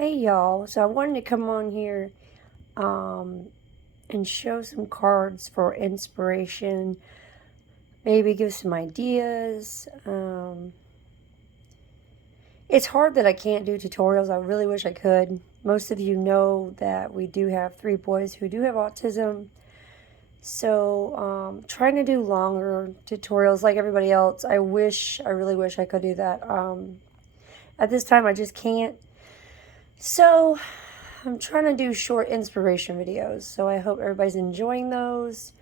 Hey y'all, so I wanted to come on here and show some cards for inspiration, maybe give some ideas. It's hard that I can't do tutorials. I really wish I could. Most of you know that we do have 3 boys who do have autism. So trying to do longer tutorials like everybody else, I really wish I could do that. At this time I just can't. So I'm trying to do short inspiration videos, so I hope everybody's enjoying those.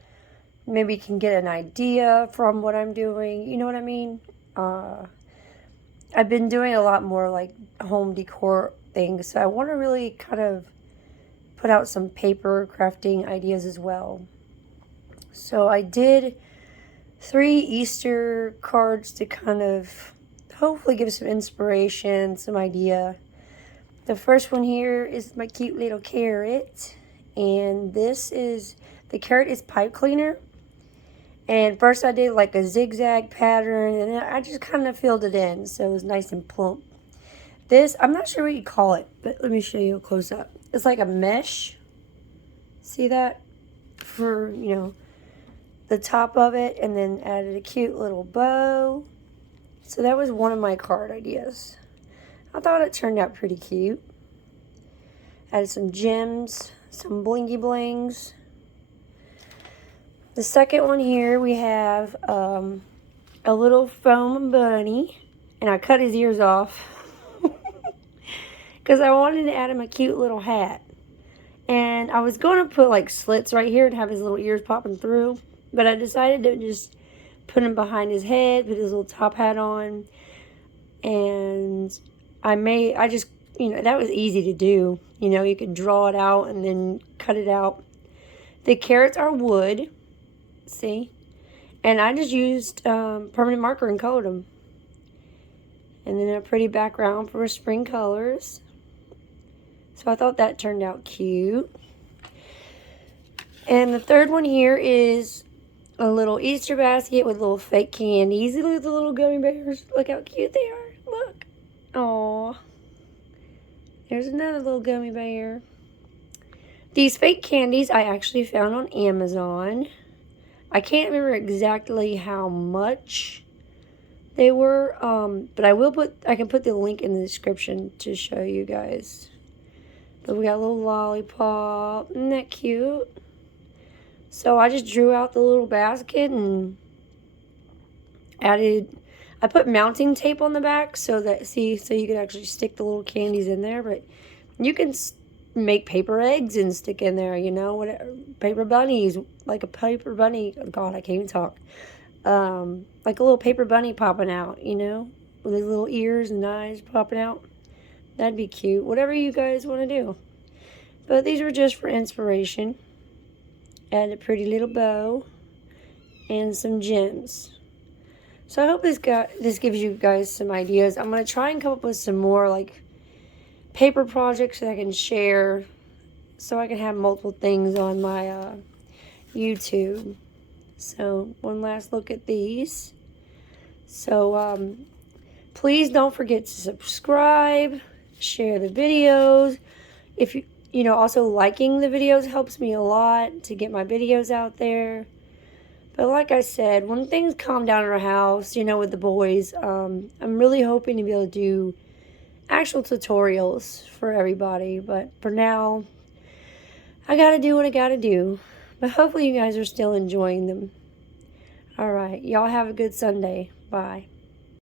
Maybe you can get an idea from what I'm doing, you know what I mean? I've been doing a lot more like home decor things, so I want to really kind of put out some paper crafting ideas as well. So I did 3 Easter cards to kind of hopefully give some inspiration, some idea. The first one here is my cute little carrot, and the carrot is pipe cleaner. And first I did like a zigzag pattern, and then I just kind of filled it in, so it was nice and plump. This, I'm not sure what you call it, but let me show you a close up. It's like a mesh, see that? For, the top of it, and then added a cute little bow. So that was one of my card ideas. I thought it turned out pretty cute. Added some gems, some blingy blings. The second one here, we have a little foam bunny, and I cut his ears off because I wanted to add him a cute little hat. And I was going to put like slits right here and have his little ears popping through, but I decided to just put him behind his head, put his little top hat on, and that was easy to do. You could draw it out and then cut it out. The carrots are wood, see? And I just used permanent marker and colored them. And then a pretty background for spring colors. So I thought that turned out cute. And the third one here is a little Easter basket with little fake candies. Look at the little gummy bears. Look how cute they are. Look. Aww. There's another little gummy bear. These fake candies I actually found on Amazon. I can't remember exactly how much they were, but I can put the link in the description to show you guys. But we got a little lollipop. Isn't that cute? So I just drew out the little basket and I put mounting tape on the back so you could actually stick the little candies in there. But you can make paper eggs and stick in there, whatever. Paper bunnies, like a paper bunny. Oh God, I can't even talk. Like a little paper bunny popping out, with his little ears and eyes popping out. That'd be cute. Whatever you guys want to do. But these were just for inspiration. Add a pretty little bow and some gems. So I hope this gives you guys some ideas. I'm going to try and come up with some more like paper projects that I can share so I can have multiple things on my YouTube. So one last look at these. So please don't forget to subscribe, share the videos. If you also liking the videos helps me a lot to get my videos out there. But like I said, when things calm down in our house, with the boys, I'm really hoping to be able to do actual tutorials for everybody. But for now, I gotta do what I gotta do. But hopefully you guys are still enjoying them. Alright, y'all have a good Sunday. Bye.